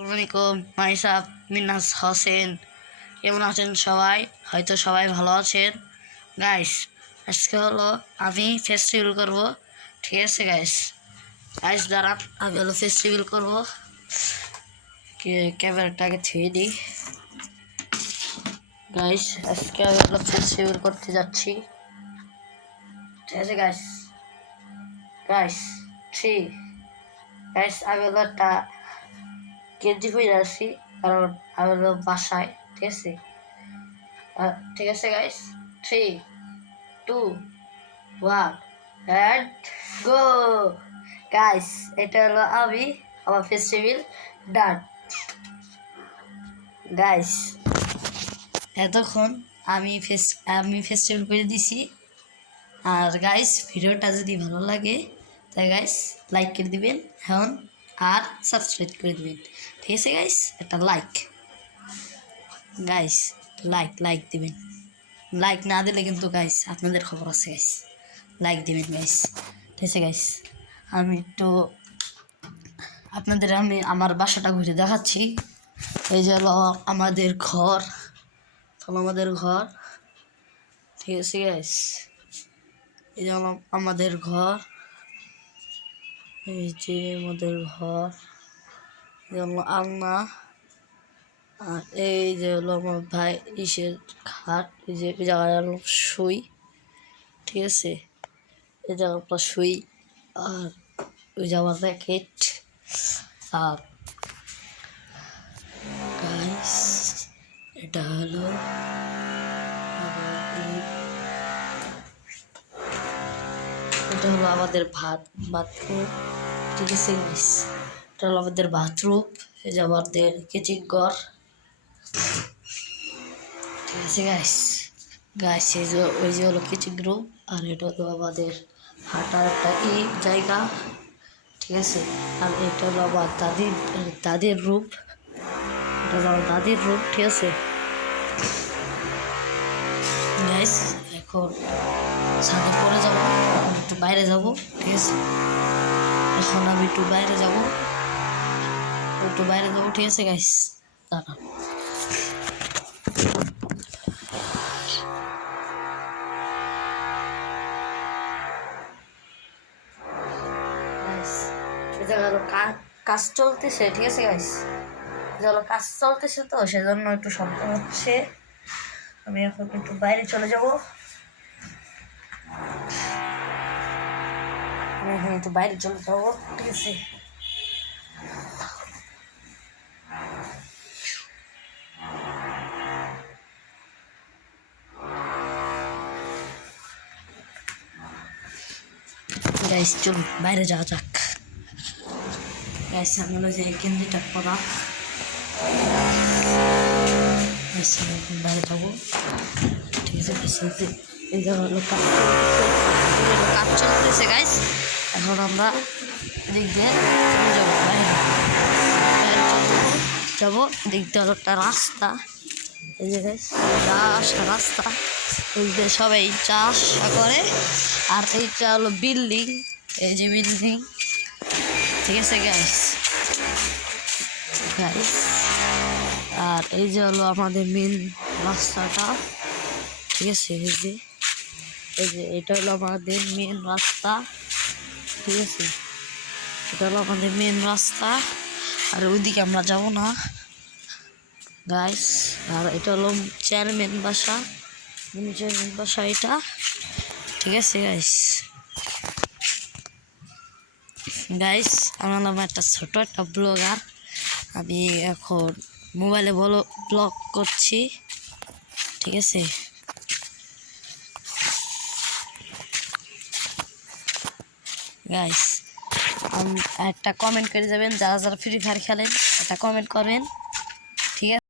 আসসালামাইকুম মাইসাব মিনাস হোসেন, কেমন আছেন সবাই? হয়তো সবাই ভালো আছেন। গাইস, আজকে হলো আমি ফেস্টিভ্যাল করব, ঠিক আছে গাইস? গাইস দাঁড়ান, আমি হলো ফেস্টিভ্যাল করবো। ক্যামেরাটাকে ছুঁয়ে দিই। গাইস, আজকে আমি হলো ফেস্টিভ্যাল করতে যাচ্ছি, ঠিক আছে গাইস? গাইস থ্রি, গাইস আমি হলো একটা কেজি হয়ে যাচ্ছি, কারণ আমি হলো বাসায়, ঠিক আছে? ঠিক আছে গাইস, 3, 2, 1 অ্যান্ড গো। গাইস, এটা হলো আমি আমার ফেস্টিভ্যাল ডান। গাইস, এতক্ষণ আমি ফেস্টিভ্যাল করে দিছি। আর গাইস, ভিডিওটা যদি ভালো লাগে তাই গাইস লাইক করে দিবেন এখন, আর সাবস্ক্রাইব করে দিবেন, ঠিক আছে গাইস? একটা লাইক গাইস, লাইক দিবেন। লাইক না দিলে কিন্তু গাইস আপনাদের খবর আছে গাইস, লাইক দিবেন গাইস, ঠিক আছে গাইস? আমি একটু আপনাদের আমার বাসাটা ঘুরে দেখাচ্ছি। এই যে হলো আমাদের ঘর, ঠিক আছে গাইস? এই যে হলো আমাদের ঘর, এই যে আমাদের ঘর, এই হলো আলনা, আর এই যে হলো আমার ভাই ইসের খাট, এই যে জায়গায় হলো শুই, ঠিক আছে? এই জায়গাটা শুই, আর ওই জায়গার র্যাকেট। আর গাইস, এটা হলো আমাদের বাথরুম, ঠিক আছে গাইস? এটা হলো আমাদের বাথরুম, এই যে আমাদের কিচেন ঘর, ঠিক আছে গাইস? এই যে ওই যে হলো কিচেন রুম, আর এটা হলো আমাদের হাঁটার একটা জায়গা, ঠিক আছে? আর এটা হলো আমার দাদির রুম, এটা হলো আমার দাদির রুম, ঠিক আছে গাইস? এখন ছাদে পরে যাবো, একটু বাইরে যাবো, ঠিক আছে? এখন আমি একটু বাইরে যাবো, ঠিক আছে গাইস? দাঁড়ান। কাজ চলতেছে, ঠিক আছে গাইস? কাজ চলতেছে, তো সেজন্য একটু শব্দ হচ্ছে। আমি এখন একটু বাইরে চলে যাব, ঠিক আছে? গাইস চলুন বাইরে যাওয়া যাক। গাইস, আমি হলো যে কেন্দ্রটা পড়া, বাইরে যাবো, ঠিক আছে? এই জায়গা হলো কাজ চলতেছে গাইস। এখন আমরা এদিক দিয়ে যাবো, বাইরে যাবো। এদিক দিয়ে হলো একটা রাস্তা, এই যে গাইস রাস্তা, এই যে সবাই চাষ করে। আর এইটা হলো বিল্ডিং, এই যে বিল্ডিং, ঠিক আছে গাইস? আর এই যে হলো আমাদের মেন রাস্তাটা, ঠিক আছে? এই যে এটা হলো আমাদের মেন রাস্তা, ঠিক আছে? এটা হলো আমাদের মেন রাস্তা, আর ওইদিকে আমরা যাব না গাইস। আর এটা হলো চেয়ারম্যান বাসা, এটা, ঠিক আছে গাইস? আমার নাম একটা ছোট একটা ব্লগার, আমি এখন মোবাইলে ব্লগ করছি, ঠিক আছে গাইস? একটা কমেন্ট করে যাবেন, যারা ফ্রি ফায়ার খেলেন একটা কমেন্ট করবেন, ঠিক আছে?